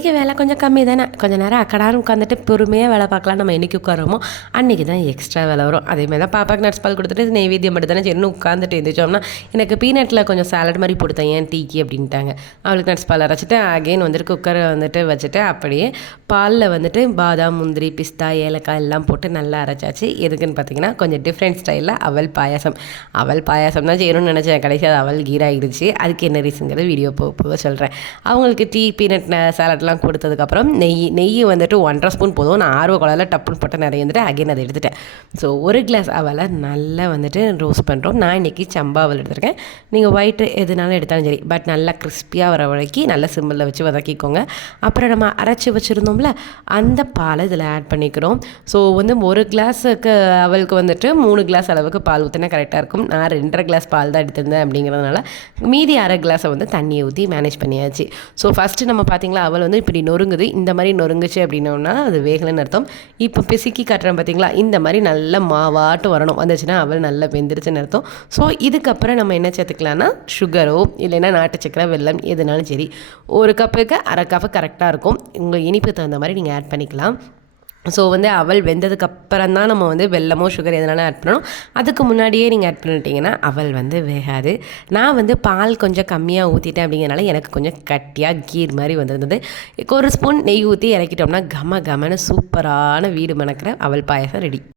இன்றைக்கி வேலை கொஞ்சம் கம்மி தானே? கொஞ்சம் நேரம் அக்கடான்னு உட்காந்துட்டு பொறுமையாக வேலை பார்க்கலாம். நம்ம என்றைக்கு உட்காரோமோ அன்றைக்கி தான் எக்ஸ்ட்ரா வேலை வரும். அதேமாதிரி தான் பாப்பாக்கு நட்ஸ் பால் கொடுத்துட்டு நெய்வேத்தியம் மட்டும் தானே சரினு உட்காந்துட்டு எழுந்திரிச்சோம்னா எனக்கு பீனட்டில் கொஞ்சம் சாலட் மாதிரி போடுத்தேன் ஏன் டீக்கி அப்படின்ட்டாங்க. அவளுக்கு நட்ஸ் பால் அரைச்சிட்டு அகைன் வந்துட்டு குக்கரை வந்துட்டு வச்சுட்டு அப்படியே பாலில் வந்துட்டு பாதாம் முந்திரி பிஸ்தா ஏலக்காய் எல்லாம் போட்டு நல்லா அரைச்சாச்சு. எதுக்குன்னு பார்த்தீங்கன்னா கொஞ்சம் டிஃப்ரெண்ட் ஸ்டைலில் அவல் பாயாசம். அவல் பாயாசம் தான் செய்யணும்னு நினச்சேன். கடைசி அது அவல் கீராகிடுச்சு அதுக்கு என்ன ரீசனுங்கிறது வீடியோ போக போக சொல்கிறேன் அவங்களுக்கு டீ பீனட் சாலட்லாம் எல்லாம் கொடுத்ததுக்கப்புறம் நெய் நெய் வந்துட்டு ஒன்றரை ஸ்பூன் போதும். நான் ஆர்வ குழாயில் டப்புன்னு போட்டு நிறைய வந்துட்டு அகைன் அதை எடுத்துட்டேன். ஸோ ஒரு கிளாஸ் அவலை நல்லா வந்துட்டு ரோஸ்ட் பண்ணுறோம் நான் இன்றைக்கி சம்பா அவல் எடுத்திருக்கேன். நீங்கள் ஒயிட்டு எதுனாலும் எடுத்தாலும் சரி பட் நல்லா கிறிஸ்பியாக வர வழக்கி நல்லா சிம்மில் வச்சு வதக்கிக்கோங்க. அப்புறம் நம்ம அரைச்சி வச்சுருந்தோம்ல அந்த பாலை இதில் ஆட் பண்ணிக்கிறோம். ஸோ வந்து ஒரு கிளாஸுக்கு அவளுக்கு வந்துட்டு மூணு கிளாஸ் அளவுக்கு பால் ஊற்றினா கரெக்டாக இருக்கும். நான் ரெண்டரை கிளாஸ் பால் தான் எடுத்திருந்தேன் அப்படிங்கிறதுனால மீதி அரை கிளாஸை வந்து தண்ணியை ஊற்றி மேனேஜ் பண்ணியாச்சு. ஸோ ஃபஸ்ட்டு நம்ம பார்த்திங்களா அவள் வந்து இப்படி நொறுங்குது இந்த மாதிரி நொறுங்குச்சு அப்படின்னோம்னா அது வேகலைன்னு அர்த்தம். இப்போ பிசுக்கி காட்டுறேன் பார்த்தீங்களா? இந்த மாதிரி நல்ல மாவாட்டு வரணும். வந்துச்சுன்னா அவள் நல்லா வெந்துருச்சுன்னு அர்த்தம். ஸோ இதுக்கப்புறம் நம்ம என்ன சேர்த்துக்கலாம்னா சுகரோ இல்லைன்னா நாட்டு சக்கரை வெல்லம் எதுனாலும் சரி. ஒரு கப்புக்கு அரை கப்பு கரெக்டாக இருக்கும். உங்கள் இனிப்பு தகுந்த மாதிரி நீங்கள் ஆட் பண்ணிக்கலாம். ஸோ வந்து அவல் வெந்ததுக்கு அப்புறம் தான் நம்ம வந்து வெல்லமோ சுகர் எதனாலும் ஆட் பண்ணணும். அதுக்கு முன்னாடியே நீங்கள் ஆட் பண்ணிட்டீங்கன்னா அவல் வந்து வேகாது. நான் வந்து பால் கொஞ்சம் கம்மியாக ஊற்றிட்டேன் அப்படிங்கிறனால எனக்கு கொஞ்சம் கட்டியாக கீர் மாதிரி வந்திருந்தது. ஒரு ஸ்பூன் நெய் ஊற்றி இறக்கிட்டோம்னா கம கமன்னு சூப்பரான வீடு மணக்கிற அவல் பாயசம் ரெடி